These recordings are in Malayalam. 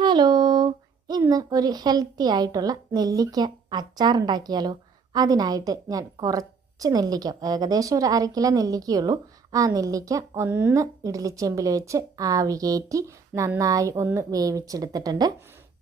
ഹലോ, ഇന്ന് ഒരു ഹെൽത്തി ആയിട്ടുള്ള നെല്ലിക്ക അച്ചാർ ഉണ്ടാക്കിയാലോ. അതിനായിട്ട് ഞാൻ കുറച്ച് നെല്ലിക്ക, ഏകദേശം ഒരു 1/2 കിലോ നെല്ലിക്കയുള്ളൂ. ആ നെല്ലിക്ക ഒന്ന് ഇഡ്ഡലിച്ചെമ്പിൽ വെച്ച് ആവി കയറ്റി നന്നായി ഒന്ന് വേവിച്ചെടുത്തിട്ടുണ്ട്.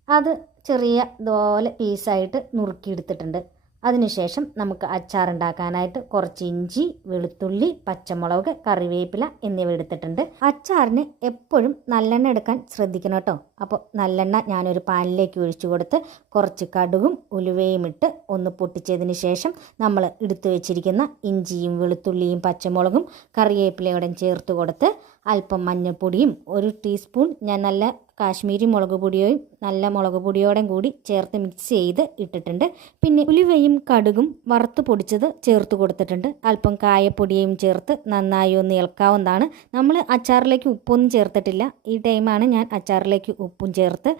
അത് ചെറിയ ഇതുപോലെ പീസായിട്ട് നുറുക്കിയെടുത്തിട്ടുണ്ട്. അതിനുശേഷം നമുക്ക് അച്ചാർ ഉണ്ടാക്കാനായിട്ട് കുറച്ച് ഇഞ്ചി, വെളുത്തുള്ളി, പച്ചമുളക്, കറിവേപ്പില എന്നിവ എടുത്തിട്ടുണ്ട്. അച്ചാറിന് എപ്പോഴും നല്ലെണ്ണ എടുക്കാൻ ശ്രദ്ധിക്കണം കേട്ടോ. അപ്പോൾ നല്ലെണ്ണ ഞാനൊരു പാനിലേക്ക് ഒഴിച്ചു കൊടുത്ത് കുറച്ച് കടുകും ഉലുവയും ഇട്ട് ഒന്ന് പൊട്ടിച്ചതിന് ശേഷം നമ്മൾ എടുത്തു വെച്ചിരിക്കുന്ന ഇഞ്ചിയും വെളുത്തുള്ളിയും പച്ചമുളകും കറിവേപ്പിലയോടെ ചേർത്ത് കൊടുത്ത് അല്പം മഞ്ഞൾപ്പൊടിയും 1 ടീസ്പൂൺ ഞാൻ നല്ല കാശ്മീരി മുളക് പൊടിയോയും നല്ല മുളക് പൊടിയോടെയും കൂടി ചേർത്ത് മിക്സ് ചെയ്ത് ഇട്ടിട്ടുണ്ട്. പിന്നെ ഉലുവയും കടുകും വറുത്ത് പൊടിച്ചത് ചേർത്ത് കൊടുത്തിട്ടുണ്ട്. അല്പം കായപ്പൊടിയും ചേർത്ത് നന്നായി ഒന്ന് ഇളക്കാവുന്നതാണ്. നമ്മൾ അച്ചാറിലേക്ക് ഉപ്പൊന്നും ചേർത്തിട്ടില്ല. ഈ ടൈമാണ് ഞാൻ അച്ചാറിലേക്ക് ഉപ്പും ചേർത്ത്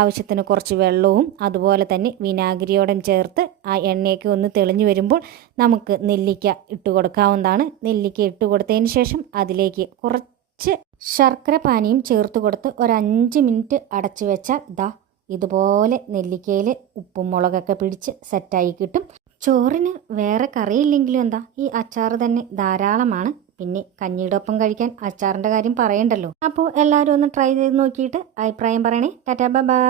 ആവശ്യത്തിന് കുറച്ച് വെള്ളവും അതുപോലെ തന്നെ വിനാഗിരിയോടെ ചേർത്ത് ആ എണ്ണയൊക്കെ ഒന്ന് തെളിഞ്ഞു വരുമ്പോൾ നമുക്ക് നെല്ലിക്ക ഇട്ട് കൊടുക്കാവുന്നതാണ്. നെല്ലിക്ക ഇട്ട് കൊടുത്തതിന് ശേഷം അതിലേക്ക് കുറച്ച് ശർക്കര പാനിയും ചേർത്ത് കൊടുത്ത് ഒരു 5 മിനിറ്റ് അടച്ചു വെച്ചാൽ ഇതുപോലെ നെല്ലിക്കയിൽ ഉപ്പും മുളകൊക്കെ പിടിച്ച് സെറ്റായി കിട്ടും. ചോറിന് വേറെ കറിയില്ലെങ്കിലും ഈ അച്ചാർ തന്നെ ധാരാളമാണ്. പിന്നെ കഞ്ഞിയുടെ ഒപ്പം കഴിക്കാൻ അച്ചാറിൻ്റെ കാര്യം പറയണ്ടല്ലോ. അപ്പോൾ എല്ലാവരും ഒന്ന് ട്രൈ ചെയ്ത് നോക്കിയിട്ട് അഭിപ്രായം പറയണേ. Tata bye.